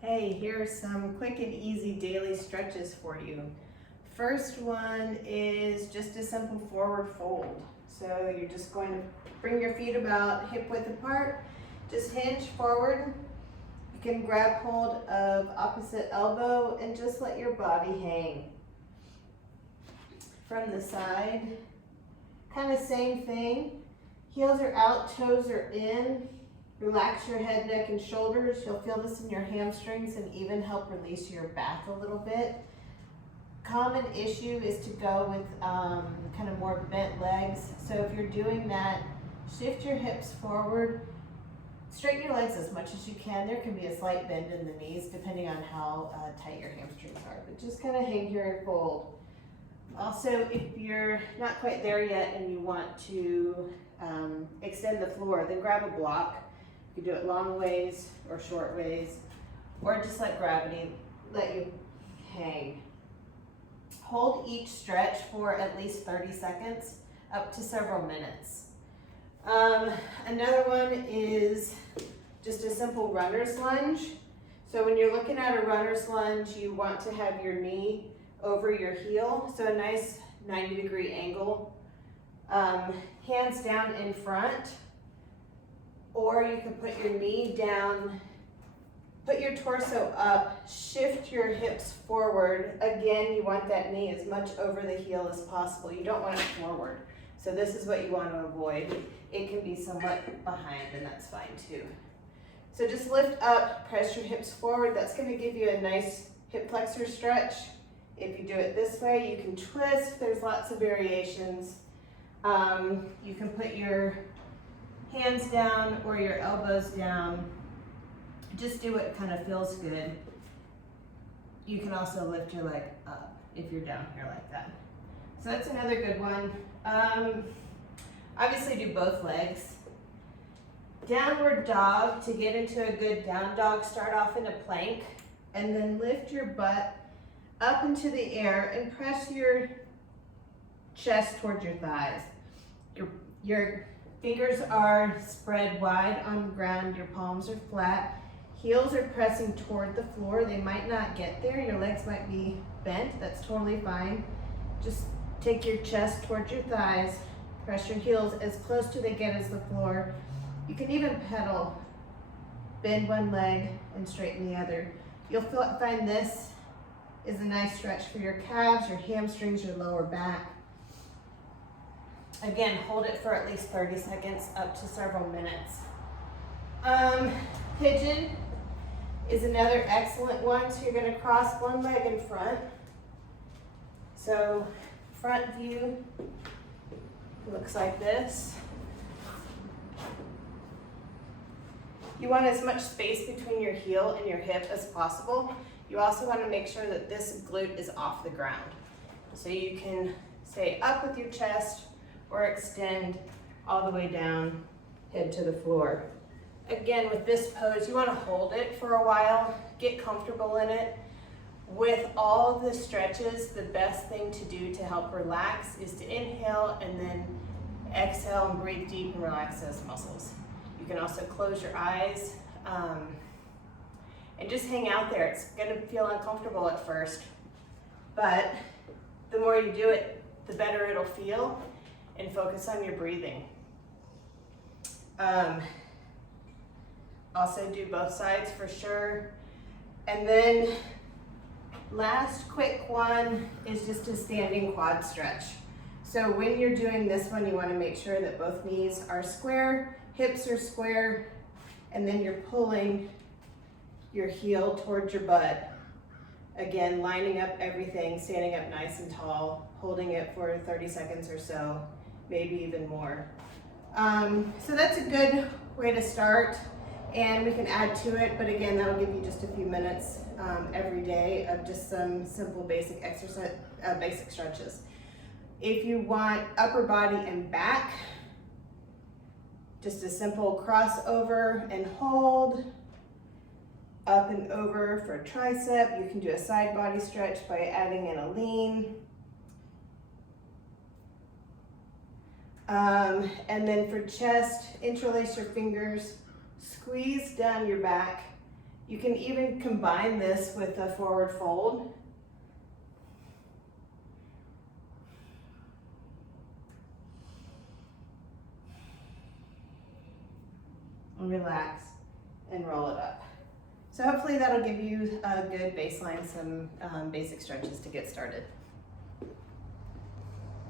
Hey, here's some quick and easy daily stretches for you. First one is just a simple forward fold. So you're just going to bring your feet about hip width apart, just hinge forward. You can grab hold of opposite elbow and just let your body hang. From the side, kind of same thing. Heels are out, toes are in. Relax your head, neck, and shoulders. You'll feel this in your hamstrings and even help release your back a little bit. Common issue is to go with kind of more bent legs. So if you're doing that, shift your hips forward. Straighten your legs as much as you can. There can be a slight bend in the knees depending on how tight your hamstrings are. But just kind of hang here and fold. Also, if you're not quite there yet and you want to extend the floor, then grab a block. You can do it long ways or short ways, or just let gravity let you hang. Hold each stretch for at least 30 seconds, up to several minutes. Another one is just a simple runner's lunge. So when you're looking at a runner's lunge, you want to have your knee over your heel, so a nice 90-degree angle. Hands down in front. Or you can put your knee down, put your torso up, shift your hips forward. Again, you want that knee as much over the heel as possible. You don't want it forward. So this is what you want to avoid. It can be somewhat behind, and that's fine too. So just lift up, press your hips forward. That's going to give you a nice hip flexor stretch. If you do it this way, you can twist. There's lots of variations. You can put your hands down or your elbows down. Just do what kind of feels good. You can also lift your leg up if you're down here like that. So that's another good one. Obviously do both legs. Downward dog, to get into a good down dog, start off in a plank and then lift your butt up into the air and press your chest towards your thighs. Your fingers are spread wide on the ground, your palms are flat, heels are pressing toward the floor. They might not get there, your legs might be bent, that's totally fine. Just take your chest towards your thighs, press your heels as close to they get as the floor. You can even pedal, bend one leg and straighten the other. You'll find this is a nice stretch for your calves, your hamstrings, your lower back. Again, hold it for at least 30 seconds, up to several minutes. Pigeon is another excellent one. So you're going to cross one leg in front. So front view looks like this. You want as much space between your heel and your hip as possible. You also want to make sure that this glute is off the ground. So you can stay up with your chest or extend all the way down, head to the floor. Again, with this pose, you want to hold it for a while, get comfortable in it. With all the stretches, the best thing to do to help relax is to inhale and then exhale and breathe deep and relax those muscles. You can also close your eyes and just hang out there. It's going to feel uncomfortable at first, but the more you do it, the better it'll feel. And focus on your breathing. Also do both sides for sure. And then last quick one is just a standing quad stretch. So when you're doing this one, you want to make sure that both knees are square, hips are square, and then you're pulling your heel towards your butt. Again, lining up everything, standing up nice and tall, holding it for 30 seconds or so. Maybe even more. So that's a good way to start, and we can add to it, but again, that'll give you just a few minutes every day of just some simple basic exercise, basic stretches. If you want upper body and back, just a simple crossover and hold, up and over for a tricep. You can do a side body stretch by adding in a lean. And then for chest, interlace your fingers, squeeze down your back, You can even combine this with a forward fold. And relax and roll it up. So hopefully that'll give you a good baseline, some basic stretches to get started.